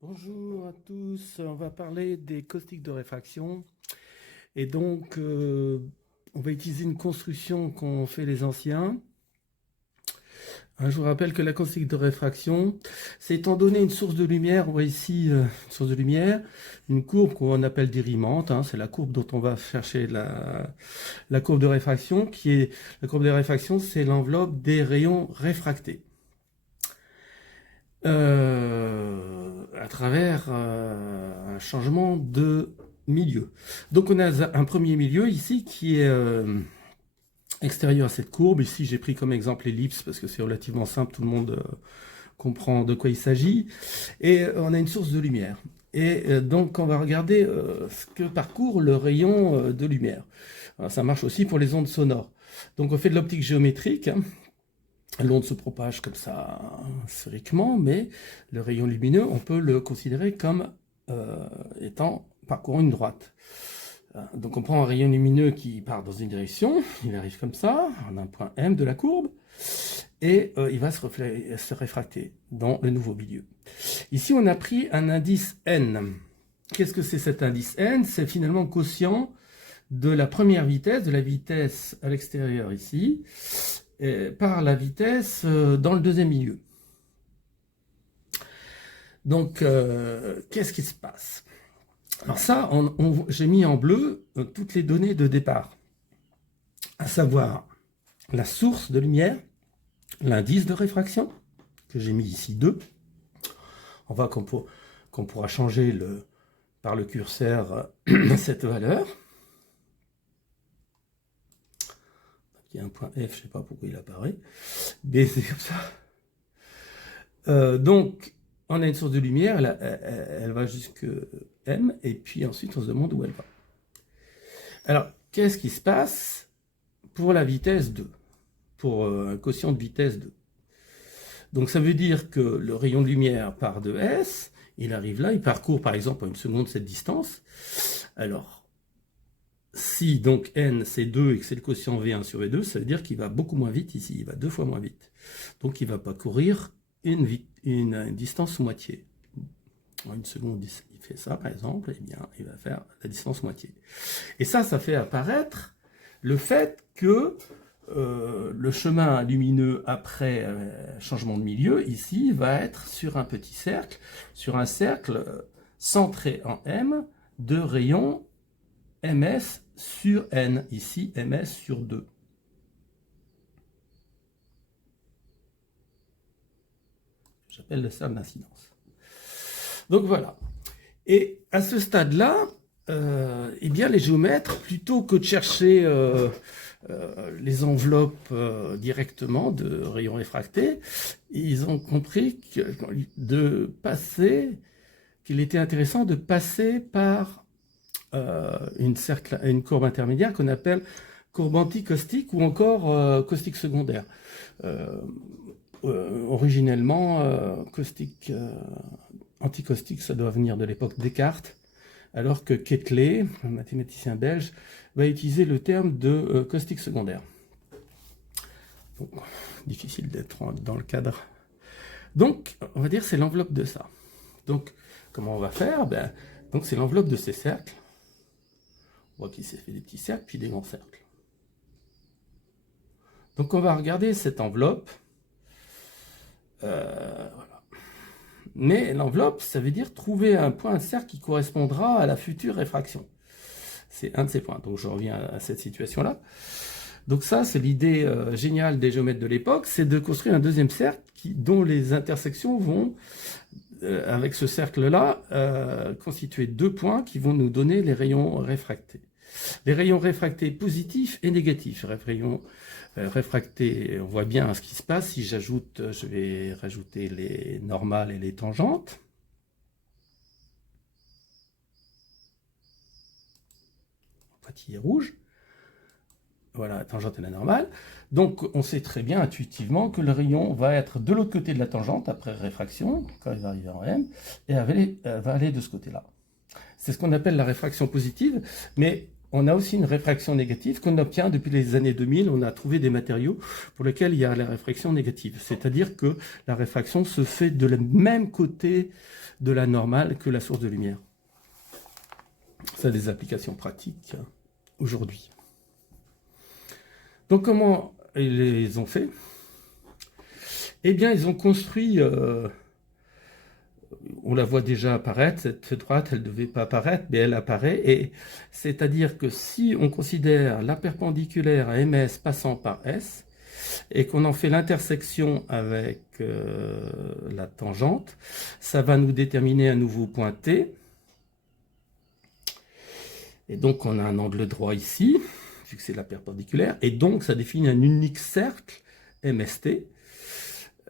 Bonjour à tous, on va parler des caustiques de réfraction et donc on va utiliser une construction qu'ont fait les anciens. Je vous rappelle que la caustique de réfraction, c'est étant donné une source de lumière, on voit ici une source de lumière, une courbe qu'on appelle dirimante, c'est la courbe dont on va chercher la courbe de réfraction, la courbe de réfraction, c'est l'enveloppe des rayons réfractés. À travers un changement de milieu. Donc on a un premier milieu ici qui est extérieur à cette courbe. Ici j'ai pris comme exemple l'ellipse parce que c'est relativement simple, tout le monde comprend de quoi il s'agit. Et on a une source de lumière. Et donc on va regarder ce que parcourt le rayon de lumière. Alors, ça marche aussi pour les ondes sonores. Donc on fait de l'optique géométrique. L'onde se propage comme ça sphériquement, mais le rayon lumineux, on peut le considérer comme étant parcourant une droite. Donc on prend un rayon lumineux qui part dans une direction, il arrive comme ça, en un point M de la courbe, et il va se réfracter dans le nouveau milieu. Ici, on a pris un indice N. Qu'est-ce que c'est cet indice N? C'est finalement le quotient de la première vitesse, de la vitesse à l'extérieur ici, par la vitesse dans le deuxième milieu. Donc, qu'est-ce qui se passe? Alors ça, j'ai mis en bleu toutes les données de départ, à savoir la source de lumière, l'indice de réfraction, que j'ai mis ici 2. On voit qu'on pourra changer par le curseur cette valeur. Il y a un point F, je ne sais pas pourquoi il apparaît, mais c'est comme ça. Donc, on a une source de lumière, elle va jusque M, et puis ensuite on se demande où elle va. Alors, qu'est-ce qui se passe pour la vitesse 2, pour un quotient de vitesse 2? Donc ça veut dire que le rayon de lumière part de S, il arrive là, il parcourt par exemple en une seconde cette distance. Alors, si donc N c'est 2 et que c'est le quotient V1 sur V2, ça veut dire qu'il va beaucoup moins vite ici, il va 2 fois moins vite. Donc il va parcourir une distance moitié. En une seconde, il fait ça par exemple, eh bien il va faire la distance moitié. Et ça fait apparaître le fait que le chemin lumineux après changement de milieu, ici, va être sur un petit cercle, sur un cercle centré en M de rayon ms sur n, ici ms sur 2. J'appelle le cercle d'incidence. Donc voilà. Et à ce stade-là, eh bien les géomètres, plutôt que de chercher les enveloppes directement de rayons réfractés, ils ont compris qu'il était intéressant de passer par une courbe intermédiaire qu'on appelle courbe anticaustique ou encore caustique secondaire. Originellement, anticaustique, ça doit venir de l'époque Descartes, alors que Quetelet, un mathématicien belge, va utiliser le terme de caustique secondaire. Bon, difficile d'être dans le cadre. Donc, on va dire c'est l'enveloppe de ça. Donc, comment on va faire? Donc, c'est l'enveloppe de ces cercles. On voit qu'il s'est fait des petits cercles, puis des grands cercles. Donc, on va regarder cette enveloppe. Voilà. Mais l'enveloppe, ça veut dire trouver un point de cercle qui correspondra à la future réfraction. C'est un de ces points. Donc je reviens à cette situation-là. Donc ça, c'est l'idée géniale des géomètres de l'époque, c'est de construire un deuxième cercle dont les intersections vont, avec ce cercle-là, constituer 2 points qui vont nous donner les rayons réfractés. Les rayons réfractés positifs et négatifs. Rayons réfractés, on voit bien ce qui se passe. Si je vais rajouter les normales et les tangentes. Pointillé rouge. Voilà, la tangente et la normale. Donc, on sait très bien intuitivement que le rayon va être de l'autre côté de la tangente, après réfraction, quand il va arriver en M, et va aller de ce côté-là. C'est ce qu'on appelle la réfraction positive, mais on a aussi une réfraction négative qu'on obtient depuis les années 2000. On a trouvé des matériaux pour lesquels il y a la réfraction négative. C'est-à-dire que la réfraction se fait de le même côté de la normale que la source de lumière. Ça a des applications pratiques aujourd'hui. Donc comment ils les ont fait? Eh bien, ils ont construit... on la voit déjà apparaître, cette droite, elle ne devait pas apparaître, mais elle apparaît. Et c'est-à-dire que si on considère la perpendiculaire à MS passant par S, et qu'on en fait l'intersection avec la tangente, ça va nous déterminer un nouveau point T. Et donc on a un angle droit ici, vu que c'est la perpendiculaire, et donc ça définit un unique cercle MST.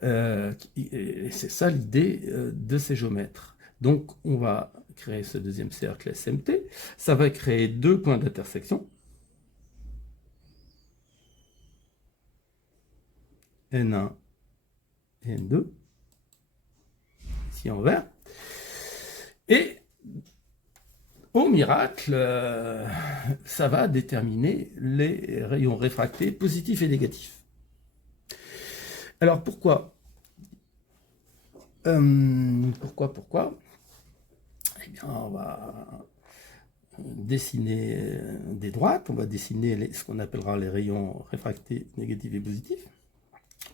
C'est ça l'idée de ces géomètres. Donc on va créer ce deuxième cercle SMT, ça va créer deux points d'intersection, N1 et N2, ici en vert, et au miracle, ça va déterminer les rayons réfractés positifs et négatifs. Alors pourquoi Pourquoi Eh bien, on va dessiner des droites, on va dessiner ce qu'on appellera les rayons réfractés négatifs et positifs.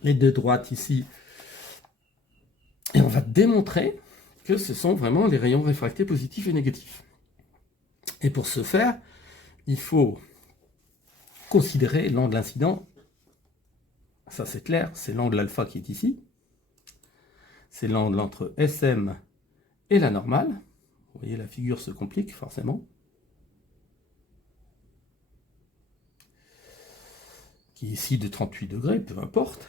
Les deux droites ici, et on va démontrer que ce sont vraiment les rayons réfractés positifs et négatifs. Et pour ce faire, il faut considérer l'angle incident. Ça c'est clair, c'est l'angle alpha qui est ici. C'est l'angle entre SM et la normale. Vous voyez, la figure se complique forcément. Qui est ici de 38 degrés, peu importe.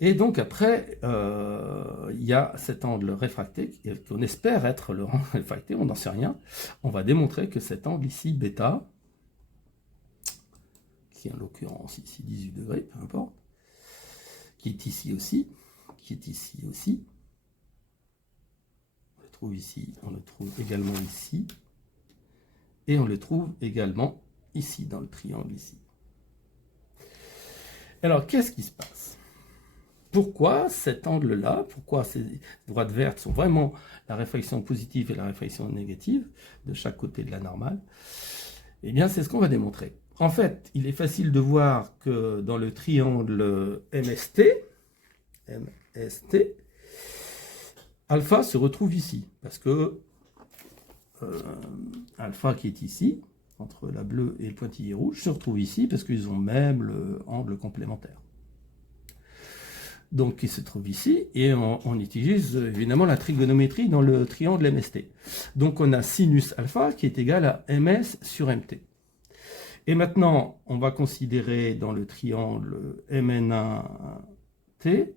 Et donc après, il y a cet angle réfracté, qu'on espère être le angle réfracté, on n'en sait rien. On va démontrer que cet angle ici, bêta, qui est en l'occurrence ici 18 degrés, peu importe, qui est ici aussi, qui est ici aussi, on le trouve ici, on le trouve également ici, et on le trouve également ici, dans le triangle ici. Alors, qu'est-ce qui se passe? Pourquoi cet angle-là, pourquoi ces droites vertes sont vraiment la réfraction positive et la réfraction négative de chaque côté de la normale? Eh bien, c'est ce qu'on va démontrer. En fait, il est facile de voir que dans le triangle MST, alpha se retrouve ici, parce que alpha qui est ici, entre la bleue et le pointillé rouge, se retrouve ici, parce qu'ils ont même le angle complémentaire. Donc, il se trouve ici, et on utilise évidemment la trigonométrie dans le triangle MST. Donc, on a sinus alpha qui est égal à MS sur MT. Et maintenant, on va considérer dans le triangle MN1T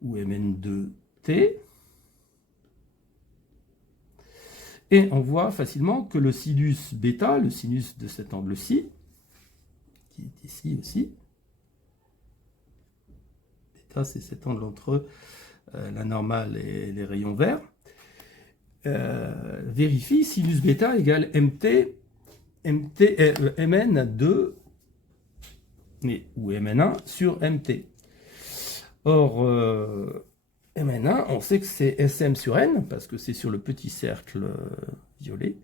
ou MN2T, et on voit facilement que le sinus bêta, le sinus de cet angle-ci, qui est ici aussi, bêta c'est cet angle entre la normale et les rayons verts, vérifie sinus bêta égale MN2 ou MN1 sur MT. Or, MN1, on sait que c'est SM sur N, parce que c'est sur le petit cercle violet.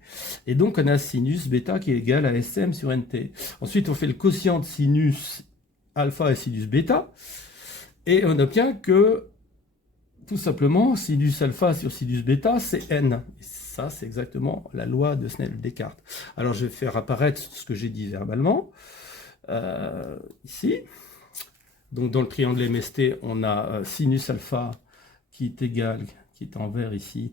Et donc, on a sinus bêta qui est égal à SM sur NT. Ensuite, on fait le quotient de sinus alpha et sinus bêta. Et on obtient que, tout simplement, sinus alpha sur sinus bêta, c'est N. Et ça, c'est exactement la loi de Snell-Descartes. Alors, je vais faire apparaître ce que j'ai dit verbalement. Ici. Donc, dans le triangle MST, on a sinus alpha qui est égal, qui est en vert ici,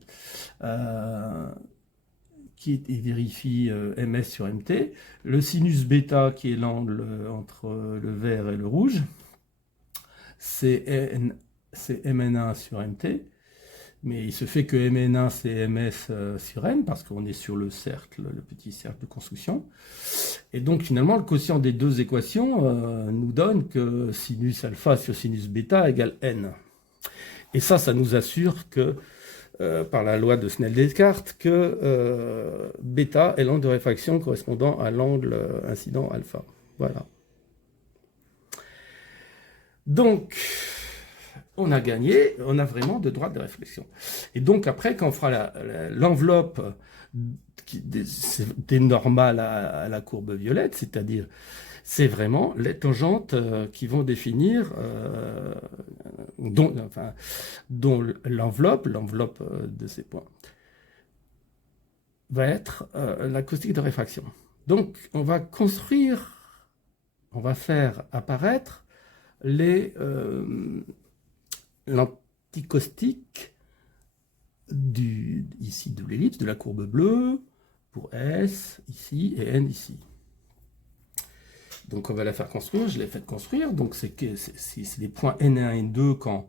qui vérifie MS sur MT. Le sinus bêta, qui est l'angle entre le vert et le rouge, c'est MN1 sur MT. Mais il se fait que MN1, c'est MS sur N, parce qu'on est sur le cercle, le petit cercle de construction. Et donc, finalement, le quotient des deux équations nous donne que sinus alpha sur sinus bêta égale N. Et ça nous assure que par la loi de Snell-Descartes que bêta est l'angle de réfraction correspondant à l'angle incident alpha. Voilà. Donc, on a gagné, on a vraiment deux droites de réflexion. Et donc après, quand on fera l'enveloppe des normales à la courbe violette, c'est-à-dire, c'est vraiment les tangentes qui vont définir, dont l'enveloppe de ces points va être l'acoustique de réfraction. Donc, on va faire apparaître l'anticaustique ici de l'ellipse, de la courbe bleue, pour S ici et N ici. Donc on va la faire construire, je l'ai fait construire, donc c'est les points N1 et N2 quand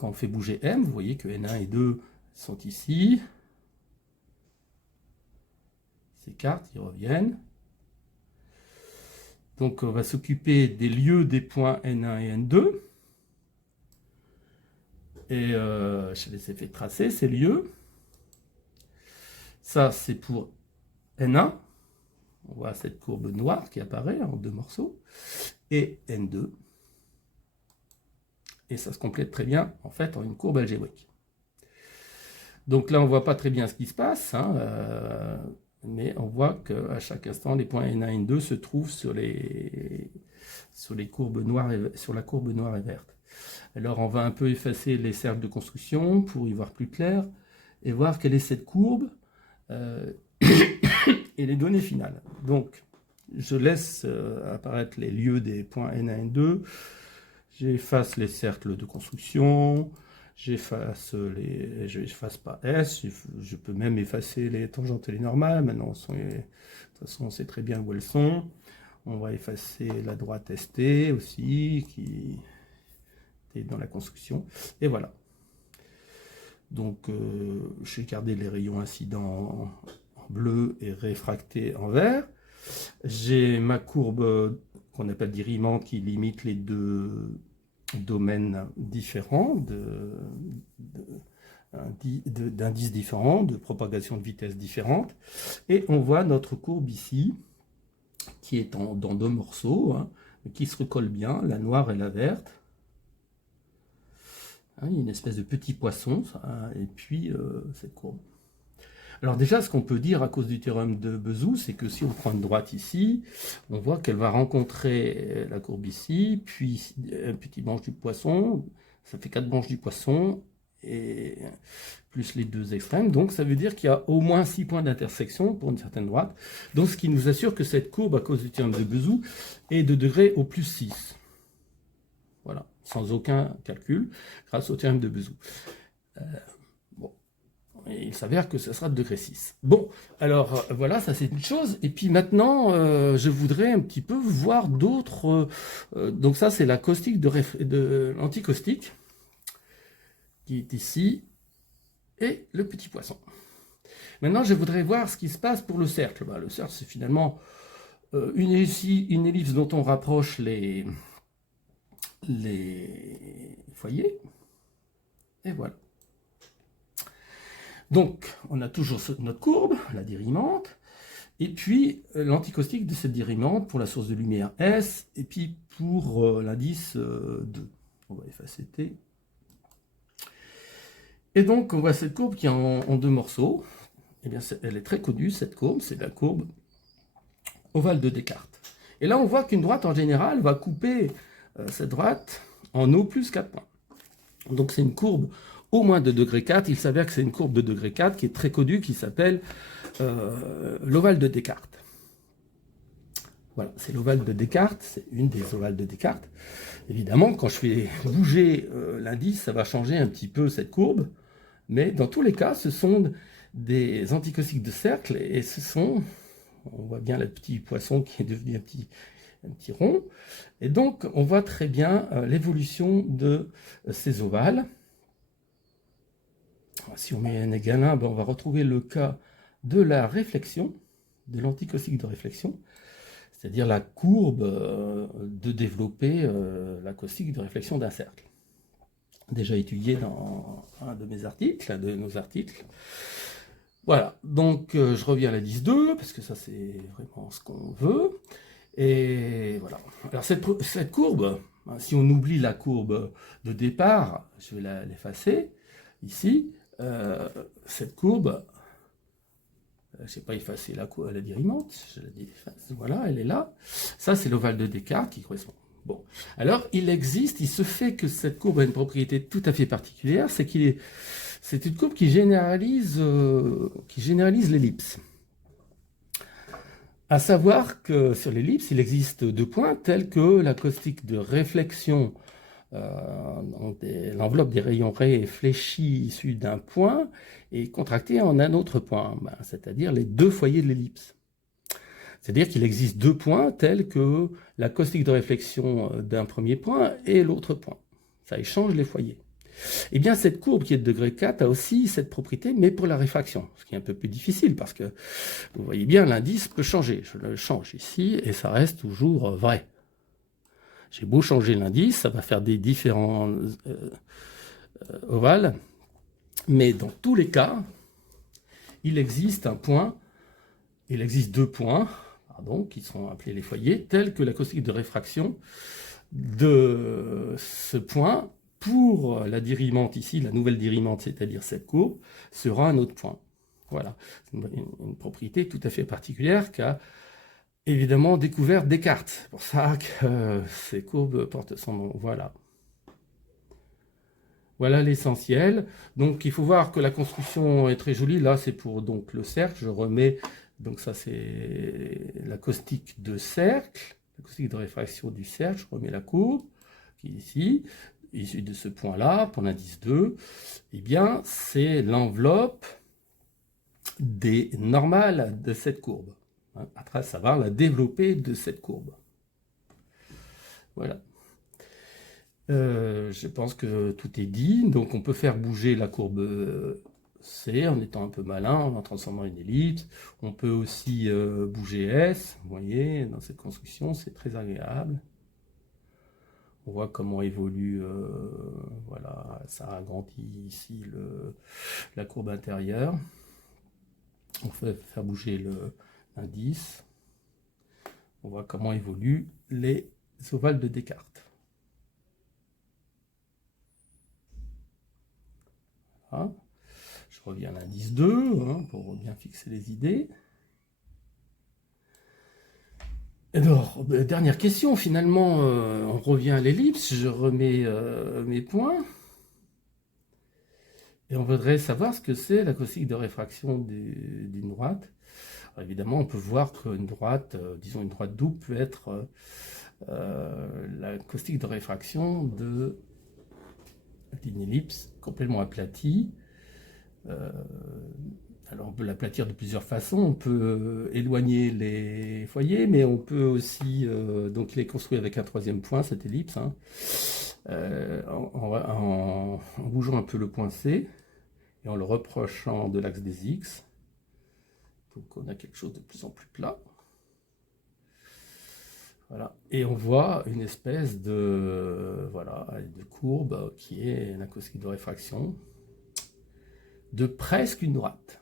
on fait bouger M, vous voyez que N1 et 2 sont ici, ils s'écartent, ils reviennent. Donc on va s'occuper des lieux des points N1 et N2. Et je les ai fait tracer, ces lieux. Ça, c'est pour N1. On voit cette courbe noire qui apparaît en deux morceaux. Et N2. Et ça se complète très bien, en fait, en une courbe algébrique. Donc là, on ne voit pas très bien ce qui se passe, hein, mais on voit qu'à chaque instant, les points N1 et N2 se trouvent sur les courbes noires sur la courbe noire et verte. Alors on va un peu effacer les cercles de construction pour y voir plus clair et voir quelle est cette courbe et les données finales. Donc je laisse apparaître les lieux des points N1 et N2, j'efface les cercles de construction, j'efface pas S, je peux même effacer les tangentes et les normales, maintenant de toute façon on sait très bien où elles sont. On va effacer la droite ST aussi, qui est dans la construction. Et voilà. Donc, j'ai gardé les rayons incidents en bleu et réfractés en vert. J'ai ma courbe qu'on appelle d'Irriman qui limite les deux domaines différents, d'indices différents, de propagation de vitesse différentes. Et on voit notre courbe ici, qui est dans deux morceaux, hein, qui se recollent bien, la noire et la verte. Hein, il y a une espèce de petit poisson, ça, et puis cette courbe. Alors déjà, ce qu'on peut dire à cause du théorème de Bezout, c'est que si on prend une droite ici, on voit qu'elle va rencontrer la courbe ici, puis un petit branche du poisson, ça fait 4 branches du poisson, et plus les deux extrêmes, donc ça veut dire qu'il y a au moins 6 points d'intersection pour une certaine droite, donc ce qui nous assure que cette courbe, à cause du théorème de Bezout, est de degré au plus 6. Voilà, sans aucun calcul, grâce au théorème de Bezout. Bon, et il s'avère que ce sera de degré 6. Bon, alors voilà, ça c'est une chose, et puis maintenant, je voudrais un petit peu voir d'autres... donc ça c'est la caustique de l'anticaustique, qui est ici, et le petit poisson. Maintenant, je voudrais voir ce qui se passe pour le cercle. Le cercle, c'est finalement une ellipse dont on rapproche les foyers. Et voilà. Donc, on a toujours notre courbe, la dirimante, et puis l'anticaustique de cette dirimante pour la source de lumière S, et puis pour l'indice 2. On va effacer T. Et donc, on voit cette courbe qui est en deux morceaux. Eh bien, elle est très connue, cette courbe, c'est la courbe ovale de Descartes. Et là, on voit qu'une droite, en général, va couper cette droite en O plus 4 points. Donc, c'est une courbe au moins de degré 4. Il s'avère que c'est une courbe de degré 4 qui est très connue, qui s'appelle l'ovale de Descartes. Voilà, c'est l'ovale de Descartes, c'est une des ovales de Descartes. Évidemment, quand je fais bouger l'indice, ça va changer un petit peu cette courbe. Mais dans tous les cas, ce sont des anticaustiques de cercle et ce sont, on voit bien le petit poisson qui est devenu un petit rond. Et donc, on voit très bien l'évolution de ces ovales. Si on met n égale 1, on va retrouver le cas de la réflexion, de l'anticaustique de réflexion, c'est-à-dire la courbe de développer la caustique de réflexion d'un cercle. déjà étudié dans un de mes articles, de nos articles. Voilà, donc je reviens à l'indice 2, parce que ça c'est vraiment ce qu'on veut. Et voilà. Alors cette courbe, hein, si on oublie la courbe de départ, je vais l'effacer ici. Cette courbe, je n'ai pas effacé la dirimante, je la efface, voilà, elle est là. Ça c'est l'ovale de Descartes qui correspond. Bon, alors il se fait que cette courbe a une propriété tout à fait particulière, c'est une courbe qui généralise l'ellipse. À savoir que sur l'ellipse, il existe deux points tels que la caustique de réflexion, l'enveloppe des rayons réfléchis issus d'un point est contractée en un autre point, c'est-à-dire les deux foyers de l'ellipse. C'est-à-dire qu'il existe deux points tels que la caustique de réflexion d'un premier point et l'autre point. Ça échange les foyers. Eh bien, cette courbe qui est de degré 4 a aussi cette propriété, mais pour la réfraction, ce qui est un peu plus difficile, parce que vous voyez bien, l'indice peut changer. Je le change ici, et ça reste toujours vrai. J'ai beau changer l'indice, ça va faire des différents ovales, mais dans tous les cas, il existe deux points, qui sont appelés les foyers, tels que la caustique de réfraction de ce point pour la dirimante ici, la nouvelle dirimante, c'est-à-dire cette courbe, sera un autre point. Voilà, une propriété tout à fait particulière qu'a évidemment découvert Descartes. C'est pour ça que ces courbes portent son nom. Voilà. Voilà l'essentiel. Donc il faut voir que la construction est très jolie. Là, c'est pour donc le cercle. Je remets, donc ça c'est la caustique de cercle, la caustique de réfraction du cercle. Je remets la courbe qui est ici, issue de ce point-là, pour l'indice 2. Eh bien, c'est l'enveloppe des normales de cette courbe. À savoir la développée de cette courbe. Voilà. Je pense que tout est dit. Donc on peut faire bouger la courbe C en étant un peu malin, en transformant une ellipse. On peut aussi bouger S. Vous voyez, dans cette construction, c'est très agréable. On voit comment évolue, voilà, ça agrandit ici la courbe intérieure. On peut faire bouger l'indice. On voit comment évoluent les ovales de Descartes. Voilà. Je reviens à l'indice 2 pour bien fixer les idées. Alors, dernière question, finalement, on revient à l'ellipse, je remets mes points. Et on voudrait savoir ce que c'est la caustique de réfraction d'une droite. Alors, évidemment, on peut voir qu'une droite, disons une droite double, peut être la caustique de réfraction d'une ellipse complètement aplatie. Alors on peut l'aplatir de plusieurs façons, on peut éloigner les foyers, mais on peut aussi, donc il est construit avec un troisième point, cette ellipse, en bougeant un peu le point C, et en le reprochant de l'axe des X. Donc on a quelque chose de plus en plus plat. Voilà. Et on voit une espèce de courbe qui est la caustique de réfraction de presque une droite.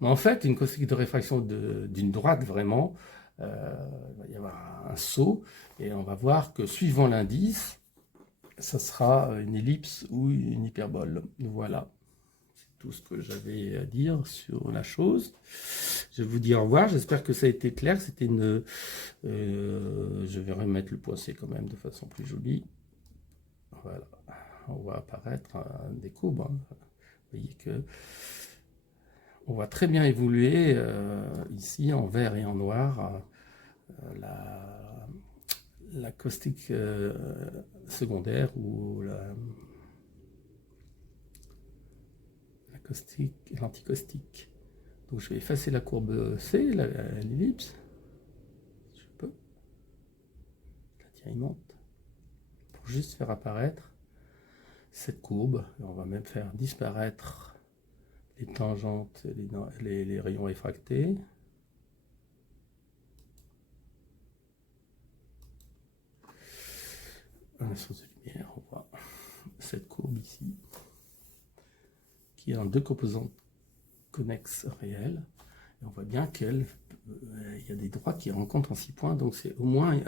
Mais en fait, une caustique de réfraction d'une droite, vraiment, il va y avoir un saut, et on va voir que suivant l'indice, ça sera une ellipse ou une hyperbole. Voilà, c'est tout ce que j'avais à dire sur la chose. Je vous dis au revoir, j'espère que ça a été clair. C'était je vais remettre le point C quand même de façon plus jolie. Voilà, on voit apparaître des courbes. Vous voyez que on va très bien évoluer ici en vert et en noir la caustique secondaire ou la caustique, l'anticaustique. Donc je vais effacer la courbe C, l'ellipse, si je peux, la dirimante, pour juste faire apparaître cette courbe. Et on va même faire disparaître les tangentes, les rayons réfractés. La source de lumière, on voit cette courbe ici, qui est en deux composantes connexes réelles. Et on voit bien qu'il y a des droites qui rencontrent en 6 points, donc c'est au moins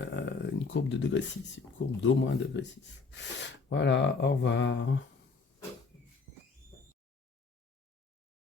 une courbe de degré 6, une courbe d'au moins degré 6. Voilà, au revoir.